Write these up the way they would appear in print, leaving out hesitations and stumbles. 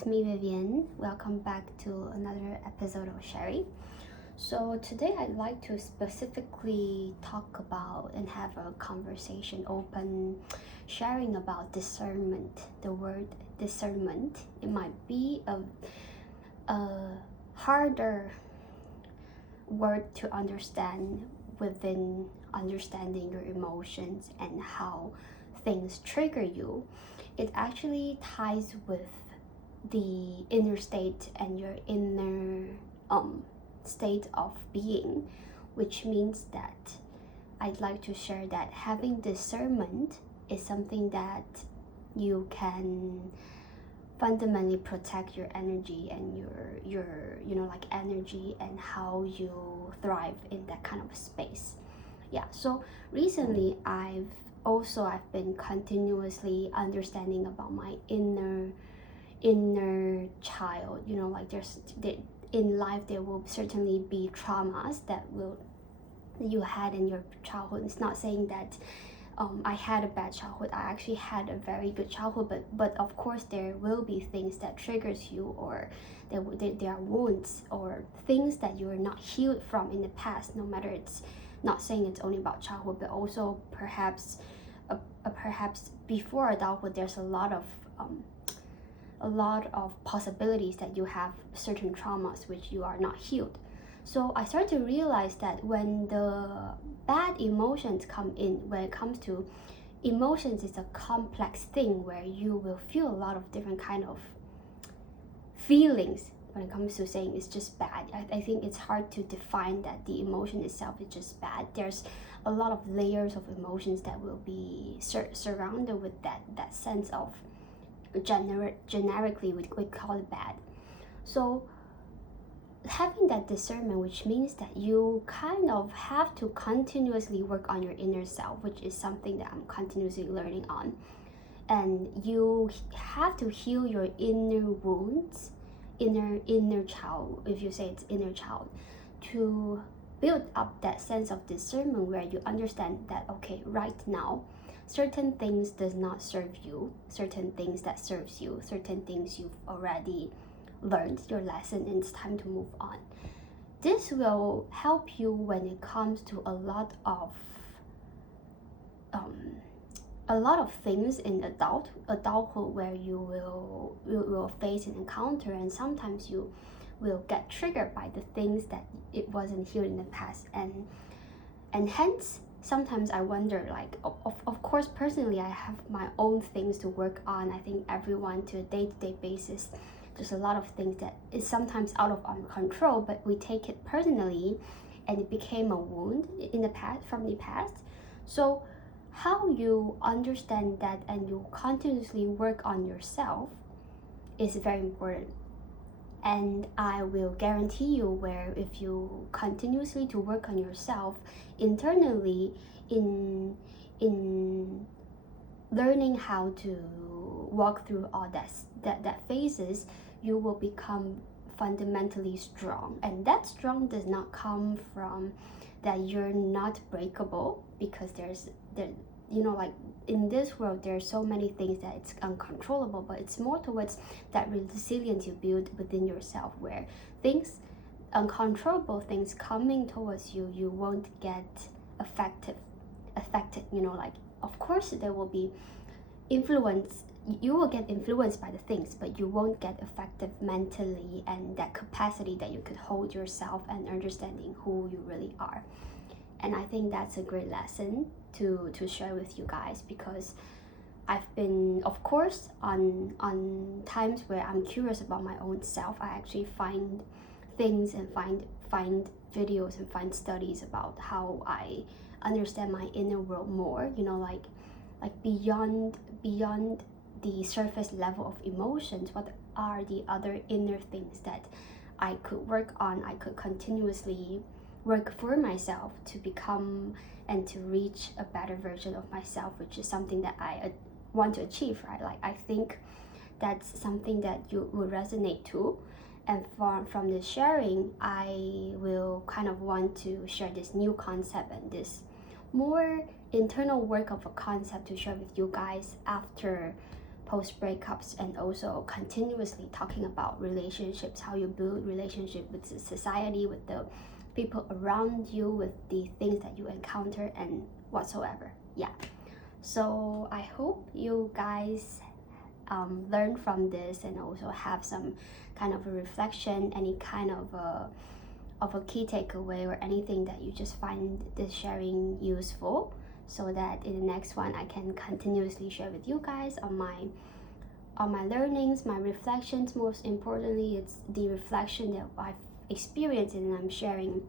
it's me Vivian. Welcome back to another episode of Sherry. So today I'd like to specifically talk about and have a conversation open, sharing about discernment. The word discernment, it might be a harder word to understand within understanding your emotions and how things trigger you. It actually ties with the inner state and your inner state of being, which means that I'd like to share that having discernment is something that you can fundamentally protect your energy and your energy and how you thrive in that kind of space. Yeah, so recently I've been continuously understanding about my inner child. In life there will certainly be traumas that you had in your childhood. It's not saying that I had a bad childhood. I actually had a very good childhood, but of course there will be things that triggers you, or there are wounds or things that you are not healed from in the past. No matter, it's not saying it's only about childhood, but also perhaps before adulthood there's a lot of possibilities that you have certain traumas which you are not healed. So I started to realize that when the bad emotions come in, when it comes to emotions, it's a complex thing where you will feel a lot of different kind of feelings. When it comes to saying it's just bad, I think it's hard to define that the emotion itself is just bad. There's a lot of layers of emotions that will be surrounded with that sense of generically we call it bad. So having that discernment, which means that you kind of have to continuously work on your inner self, which is something that I'm continuously learning on, and you have to heal your inner wounds, inner child, if you say it's inner child, to build up that sense of discernment where you understand that, okay, right now certain things does not serve you, certain things that serves you, certain things you've already learned your lesson and it's time to move on. This will help you when it comes to a lot of things in adulthood where you will face and encounter, and sometimes you will get triggered by the things that it wasn't healed in the past, and hence sometimes I wonder, like, of course personally I have my own things to work on. I think everyone to a day-to-day basis, there's a lot of things that is sometimes out of our control, but we take it personally and it became a wound in the past, from the past. So how you understand that and you continuously work on yourself is very important. And I will guarantee you, where if you continuously to work on yourself internally in learning how to walk through all that phases, you will become fundamentally strong. And that strong does not come from that you're not breakable, because like in this world there's so many things that it's uncontrollable, but it's more towards that resilience you build within yourself, where things, uncontrollable things coming towards you, you won't get affected. Like, of course there will be influence, you will get influenced by the things, but you won't get affected mentally, and that capacity that you could hold yourself and understanding who you really are. And I think that's a great lesson to share with you guys, because I've been, of course, on times where I'm curious about my own self, I actually find things and find videos and find studies about how I understand my inner world more, like beyond the surface level of emotions. What are the other inner things that I could work on, I could continuously work for myself to become and to reach a better version of myself, which is something that I want to achieve, right? Like, I think that's something that you will resonate to. And from this sharing, I will kind of want to share this new concept and this more internal work of a concept to share with you guys after post breakups, and also continuously talking about relationships, how you build relationship with the society, with the people around you, with the things that you encounter and whatsoever. Yeah, so I hope you guys learn from this and also have some kind of a reflection, any kind of a key takeaway or anything that you just find this sharing useful, so that in the next one I can continuously share with you guys on my learnings, my reflections. Most importantly, it's the reflection that I've experienced and I'm sharing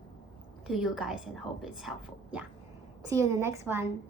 to you guys, and hope it's helpful. Yeah, see you in the next one.